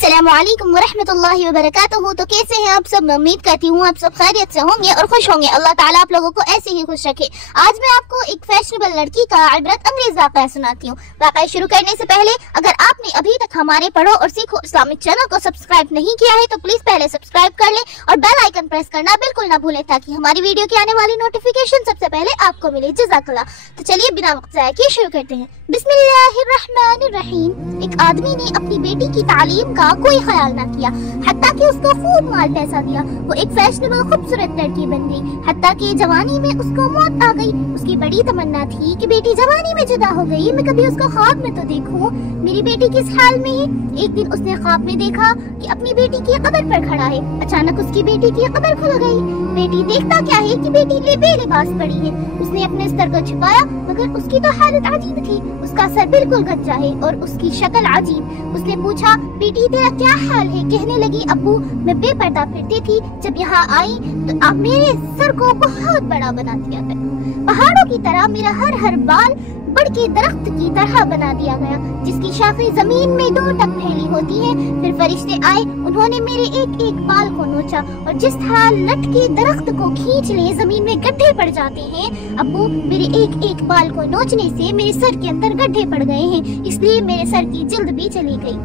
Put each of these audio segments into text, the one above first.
अस्सलामुअलैकुम वरहमतुल्लाहि वबरकातुहू। तो कैसे हैं आप सब? मैं उम्मीद करती हूँ आप सब खैरियत से होंगे और खुश होंगे। अल्लाह ताला आप लोगों को ऐसे ही खुश रखे। आज मैं आपको एक फैशनेबल लड़की का इबरत अंगेज वाक़या सुनाती हूँ। वाक़या शुरू करने से पहले अगर आपने अभी तक हमारे पढ़ो और सीखो इस्लामिक चैनल को सब्सक्राइब नहीं किया है तो प्लीज पहले सब्सक्राइब कर ले और बेल आइकन प्रेस करना बिल्कुल ना भूलें ताकि हमारी वीडियो की आने वाली नोटिफिकेशन सबसे पहले आपको मिले। जज़ाकल्लाह। तो चलिए बिना वक्त ज़ाया किए शुरू करते हैं। बिस्मिल्लाहिर्रहमानिर्रहीम। एक आदमी ने अपनी बेटी की तालीम का कोई ख्याल ना किया, हत्ता कि उसको खूब माल पैसा दिया। वो एक फैशनेबल खूबसूरत लड़की बन गई, हत्ता कि जवानी में उसको मौत आ गई। उसकी बड़ी तमन्ना थी कि बेटी जवानी में जुदा हो गई, मैं कभी उसको ख्वाब में तो देखूं, मेरी बेटी किस हाल में है। एक दिन उसने ख्वाब में देखा कि अपनी बेटी की कब्र पर खड़ा है। अचानक उसकी बेटी की कब्र खुल गई। बेटी देखता क्या है कि बेटी बेलिबास पड़ी है। उसने अपने सर को छुपाया मगर उसकी तो हालत अजीब थी। उसका सर बिल्कुल गंजा है और उसकी शक्ल अजीब। उसने पूछा, बेटी तेरा क्या हाल है? कहने लगी, अब्बू मैं बेपर्दा फिरती थी, जब यहाँ आई तो आप मेरे सर को बहुत बड़ा बना दिया गया। पहाड़ों की तरह मेरा हर बाल बड़ के दरख्त की तरह बना दिया गया, जिसकी शाखें जमीन में दूर तक फैली होती हैं। फिर फरिश्ते आए, उन्होंने मेरे एक एक बाल को नोचा और जिस तरह लट के दरख्त को खींच ले जमीन में गड्ढे पड़ जाते हैं, अब्बू मेरे एक एक बाल को नोचने से मेरे सर के अंदर गड्ढे पड़ गए हैं, इसलिए मेरे सर की जिल्द भी चली गई।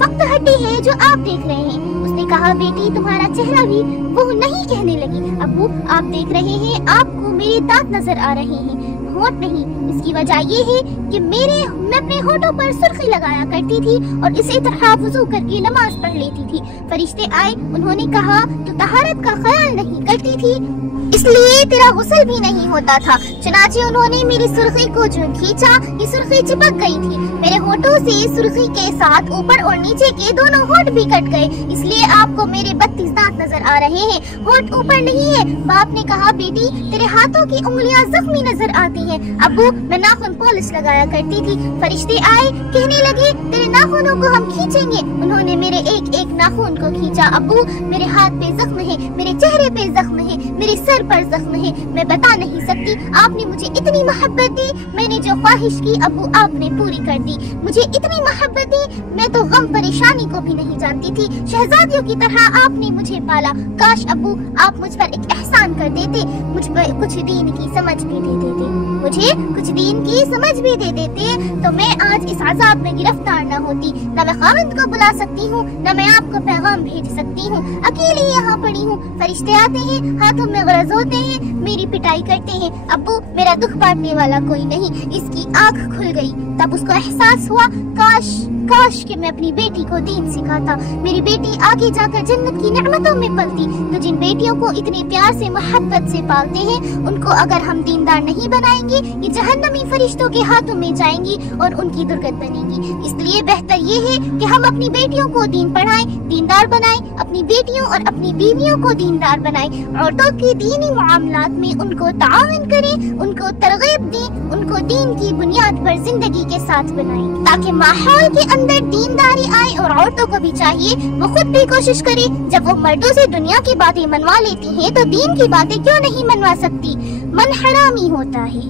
फक्त हड्डी है जो आप देख रहे हैं। उसने कहा, बेटी तुम्हारा चेहरा भी वो नहीं। कहने लगी, अब्बू आप देख रहे हैं, आपको मेरे दांत नजर आ रहे हैं, होंठ नहीं। इसकी वजह ये है कि मैं अपने होठों पर सुर्खी लगाया करती थी और इसी तरह वुजू करके नमाज पढ़ लेती थी। फरिश्ते आए, उन्होंने कहा, तू तहारत का ख्याल नहीं करती थी इसलिए तेरा गुस्ल भी नहीं होता था। चनाचे उन्होंने मेरी सुर्खी को जो खींचा, ये सुर्खी चिपक गई थी। मेरे होठों से सुर्खी के साथ ऊपर और नीचे के दोनों होठ भी कट गए, इसलिए आपको मेरे 32 दांत नजर आ रहे हैं, होठ ऊपर नहीं है। बाप ने कहा, बेटी तेरे हाथों की उंगलियां जख्मी नजर आती हैं। अब्बू मैं नाखून पॉलिश लगाया करती थी। फरिश्ते आए, कहने लगे, तेरे नाखूनों को हम खींचेंगे। उन्होंने मेरे एक एक नाखून को खींचा। अब्बू मेरे हाथ पे जख्म है, मेरे चेहरे पे जख्म है, मेरे सर पर जख्म है, मैं बता नहीं सकती। आपने मुझे इतनी मोहब्बत दी, मैंने जो ख्वाहिश की अब्बू आपने पूरी कर दी। मुझे इतनी मोहब्बत दी, मैं तो गम परेशानी को भी नहीं जानती थी। शहजादियों की तरह आपने मुझे पाला। काश अब्बू आप मुझ पर एक एहसान कर देते, मुझ पर कुछ दीन की समझ भी दे देते, मुझे कुछ दीन की समझ भी दे देते तो मैं आज इस अजाब में गिरफ्तार न होती। न मैं खाविंद को बुला सकती हूँ, न मैं आपको पैगाम भेज सकती हूँ, अकेली यहाँ पड़ी हूँ। फरिश्ते आते हैं, हाथों में गरज होते हैं, मेरी पिटाई करते हैं। अब्बू मेरा दुख बांटने वाला कोई नहीं। इसकी आंख खुल गई, तब उसको एहसास हुआ, काश कि मैं अपनी बेटी को दीन सिखाता, मेरी बेटी आगे जाकर जन्नत की नेमतों में पलती। तो जिन बेटियों को इतने प्यार से मोहब्बत से पालते हैं, उनको अगर हम दीनदार नहीं बनाएंगे, ये जहन्नमी फरिश्तों के हाथों में जाएंगी और उनकी दुर्गत बनेगी। इसलिए बेहतर ये है कि हम अपनी बेटियों को दीन पढ़ाएं, दीनदार बनाएं, अपनी बेटियों और अपनी बीवियों को दीनदार बनाएं। औरतों की दीनी मामलात में उनको ताउन करें, उनको तरगीब दें, उनको दीन की बुनियाद पर जिंदगी के साथ बनाएं ताकि माहौल के अंदर दीनदारी आए। और औरतों को भी चाहिए वो खुद भी कोशिश करे, जब वो मर्दों से दुनिया की बातें मनवा लेती हैं तो दीन की बातें क्यों नहीं मनवा सकती? मन हरामी होता है,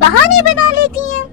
बहाने बना लेती हैं।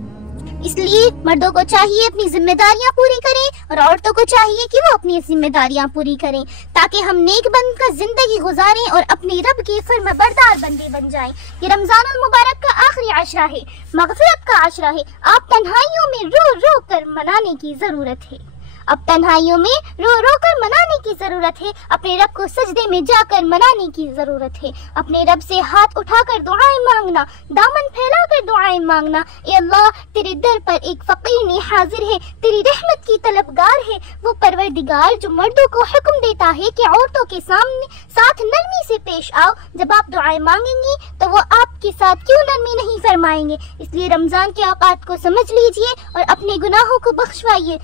इसलिए मर्दों को चाहिए अपनी जिम्मेदारियां पूरी करें और औरतों को चाहिए कि वो अपनी जिम्मेदारियां पूरी करें ताकि हम नेक बनकर जिंदगी गुजारें और अपने रब के फर्माबरदार बंदे बन जाएं। ये रमजानुल मुबारक का आखिरी आशरा है, मगफिरत का आशरा है। आप तन्हाइयों में रो रो कर मनाने की जरूरत है, अब तन्हाइयों में रो रो कर मनाने की जरूरत है। अपने रब को सजदे में जाकर मनाने की जरूरत है। अपने रब से हाथ उठाकर दुआएं मांगना, दामन फैलाकर दुआएं मांगना। ए अल्लाह तेरे दर पर एक फकीर ने हाजिर है, तेरी रहमत की तलबगार है। वो परवरदिगार जो मर्दों को हुक्म देता है कि औरतों के साथ नरमी से पेश आओ, जब आप दुआएं मांगेंगी तो वो आपके साथ क्यों नरमी नहीं फरमाएंगे? इसलिए रमजान के औकात को समझ लीजिए और अपने गुनाहों को बख्शवाइए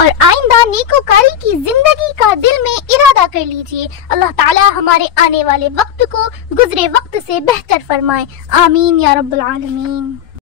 और आइंदा नेकोकारी की जिंदगी का दिल में इरादा कर लीजिए। अल्लाह ताला हमारे आने वाले वक्त को गुजरे वक्त से बेहतर फरमाए। आमीन या रब्बुल आलमीन।